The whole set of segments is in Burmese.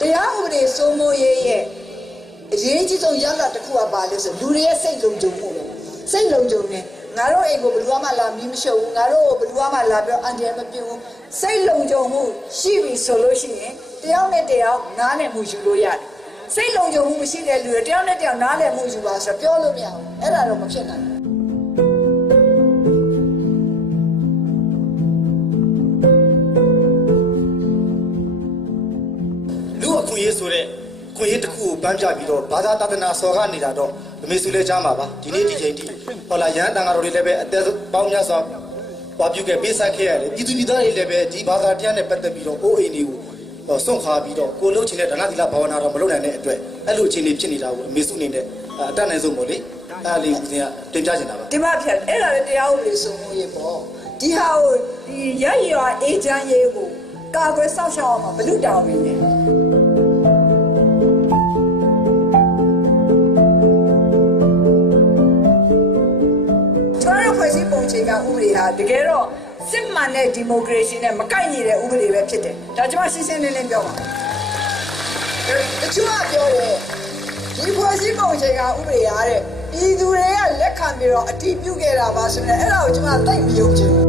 တရားဥပဒေစိုးမိုးရေးရဲ့အရေးကြီးဆုံးရလဒ်တစ်ခုကပါလို့ဆိုလူတွေရဲ့စိတ်လုံခြုံမှုပဲစိတ်လုံခြုံနေငါတို့အိမ်ကိုဘယ်သူမှလာမီးမရှုပ်ဘူးငါတို့ဘယ်သူမှလာပြီးအန်တီမပြုတ်ဘူးစိတ်လုံခြုံမှုရှိပြီဆိုလို့ရှိရင်တယောက်နဲ့တယောက်နားလည်မှုယူလို့ရတယ်စိတ်လုံခြုံမှုမရှိတဲ့လူတွေတယောက်နဲ့တယောက်နားလည်မှုယူပါဆိုတော့ပြောလို့မရဘူးအဲ့ဒါတော့မဖြစ်နိုင်လူအခွင့်အရေးဆိုတဲ့ခွင့်ရတစ်ခုကိုပန်းပြပြီးတော့ဘာသာတသနာစော်ကားနေတာတော့မမေစုလဲကြားမှာပါဒီနေ့ဒီချိန်ထိဟောလာရဟန်းတန်ဃာတော်တွေလည်းပဲအသက်ပေါင်းများစွာပွားပြုခဲ့ပေးဆက်ခဲ့ရတယ်ပြည်သူပြည်သားတွေလည်းပဲဒီဘာသာတရားနဲ့ပတ်သက်ပြီးတော့အိုးအိမ်တွေကိုစွန့်ခါပြီးတော့ကိုလှုပ်ချင်တဲ့ဒါနသီလဘာဝနာတော့မလုပ်နိုင်တဲ့အတွက်အဲ့လိုအခြေအနေဖြစ်နေတာကိုအမေစုအနေနဲ့အတတ်နိုင်ဆုံးပေါ့လေအဲ့လေးဦးဇင်းကတင်ပြချင်တာပါဒီမှာဖြစ်အဲ့ဒါလည်းတရားဥပဒေစိုးမိုးရေးပေါ့ဒီဟာကိုဒီရရွာအေဂျင့်ရေးကိုကာကွယ်စောင့်ရှောက်အောင်ဘလူတောင်းနေတယ်ပုံချိန်ကဥပဒေဟာတကယ်တော့စစ်မှန်တဲ့ဒီမိုကရေစီနဲ့မကိုက်ညီတဲ့ဥပဒေပဲဖြစ်တယ်။ဒါကျွန်မရှင်းရှင်းလင်းလင်းပြောပါမယ်။တချို့ကပြောတယ်ဒီဖွဲ့စည်းပုံချိန်ကဥပဒေရတဲ့ပြည်သူတွေကလက်ခံပြီးတော့အတည်ပြုခဲ့တာပါဆိုရင်အဲ့ဒါကိုကျွန်မသိမယုံချင်ဘူး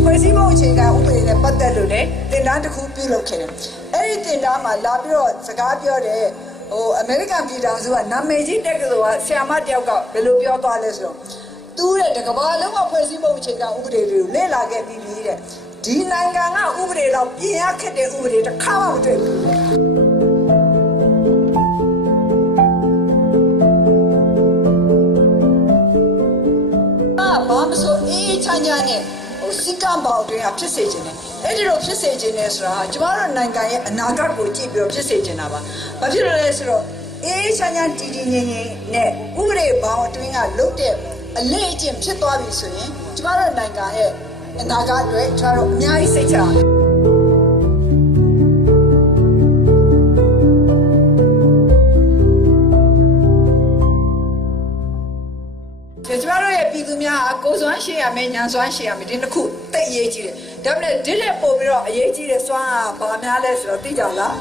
။ဖွဲ့စည်းပုံချိန်ကဥပဒေနဲ့ပတ်သက်လို့လည်းတင်ဒန်းတစ်ခုပြုလုပ်ခဲ့တယ်။အဲ့ဒီတင်ဒန်းမှာလာပြီးတော့စကားပြောတဲ့အမေရိကန်ပြည်ထောင်စုကနာမည်ကြီးတက္ကသိုလ်ကဆရာမတယောက်ကဘယ်လိုပြောသွားလဲဆိုတော့သူ့ရဲ့တကဘာလုံးကဖွဲ့စည်းပုံအခြေခံဥပဒေတွေကိုလေ့လာခဲ့ပြီးပြီတဲ့ဒီနိုင်ငံကဥပဒေတော့ပြင်ရခက်တဲ့ဥပဒေတစ်ခါမှမတွေ့ဘူးဘာမဆိုအေးချမ်းချမ်းနဲ့စိတ်ကံပေါအတွင်းကဖြစ်စေခြင်းနဲ့အဲ့ဒီလိုဖြစ်စေခြင်းနဲ့ဆိုတာကျမတို့နိုင်ငံရဲ့အနာဂတ်ကိုကြည့်ပြီးတော့ဖြစ်စေခြင်းတာပါ။ဘာဖြစ်လို့လဲဆိုတော့အေးချမ်းချမ်းတည်တည်ငြိမ်ငြိမ်နဲ့ဥပဒေဘောင်အတွင်းကလုတ်တဲ့အလေးအကျင့်ဖြစ်သွားပြီဆိုရင်ကျမတို့နိုင်ငံရဲ့အနာဂတ်တွေကျမတို့အများကြီးစိတ်ချရတယ်။ကျမတို့ရဲ့ပြည်သူများဟာကိုယ်စွမ်းရှိရမယ်ဉာဏ်စွမ်းရှိရမယ်ဒီနှစ်ခုသိအရေးကြီးတယ်ဒါပေမဲ့ဒီလက်ပို့ပြီးတော့အရေးကြီးတဲ့စွမ်းအားဘာများလဲဆိုတော့သိကြလား